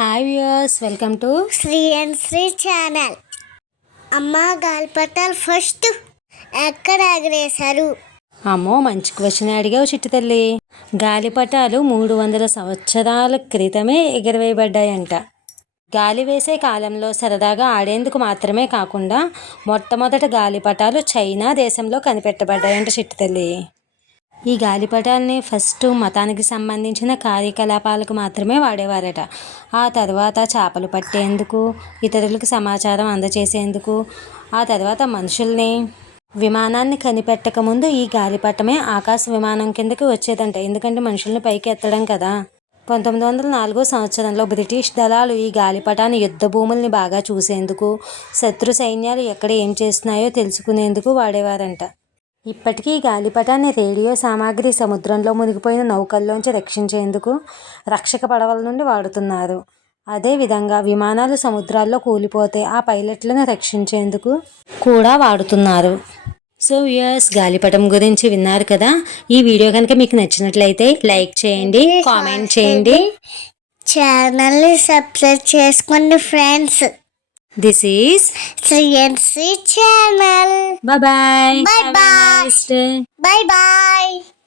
Hi viewers, welcome to Sri and Sri channel. అమ్మ గాలిపటాలు first ఎక్కడ ఎగరేశారు? అమ్మో, మంచి క్వశ్చన్ అడిగావు చిట్టి తల్లి. గాలిపటాలు 300 సంవత్సరాల క్రితమే ఎగరవేయబడ్డాయంట. గాలి వేసే కాలంలో సరదాగా ఆడేందుకు మాత్రమే కాకుండా మొట్టమొదట గాలిపటాలు చైనా దేశంలో కనిపెట్టబడ్డాయంట చిట్టి తల్లి. ఈ గాలిపటాలని ఫస్ట్ మతానికి సంబంధించిన కార్యకలాపాలకు మాత్రమే వాడేవారట. ఆ తర్వాత చేపలు పట్టేందుకు, ఇతరులకు సమాచారం అందజేసేందుకు, ఆ తర్వాత మనుషుల్ని విమానాన్ని కనిపెట్టక ముందు ఈ గాలిపటమే ఆకాశ విమానం కిందకి వచ్చేదంట. ఎందుకంటే మనుషుల్ని పైకి ఎత్తడం కదా. 1904 సంవత్సరంలో బ్రిటిష్ దళాలు ఈ గాలిపటాన్ని యుద్ధ భూముల్ని బాగా చూసేందుకు, శత్రు సైన్యాలు ఎక్కడ ఏం చేస్తున్నాయో తెలుసుకునేందుకు వాడేవారంట. ఇప్పటికీ ఈ గాలిపటాన్ని రేడియో సామాగ్రి, సముద్రంలో మునిగిపోయిన నౌకల్లోంచి రక్షించేందుకు, రక్షక పడవల నుండి వాడుతున్నారు. అదేవిధంగా విమానాలు సముద్రాల్లో కూలిపోతే ఆ పైలట్లను రక్షించేందుకు కూడా వాడుతున్నారు. సో వ్యూయర్స్, గాలిపటం గురించి విన్నారు కదా. ఈ వీడియో కనుక మీకు నచ్చినట్లయితే లైక్ చేయండి, కామెంట్ చేయండి, ఛానల్ని సబ్స్క్రైబ్ చేసుకోండి friends. This is Sri and Sri channel. Bye bye. Bye bye. Bye bye.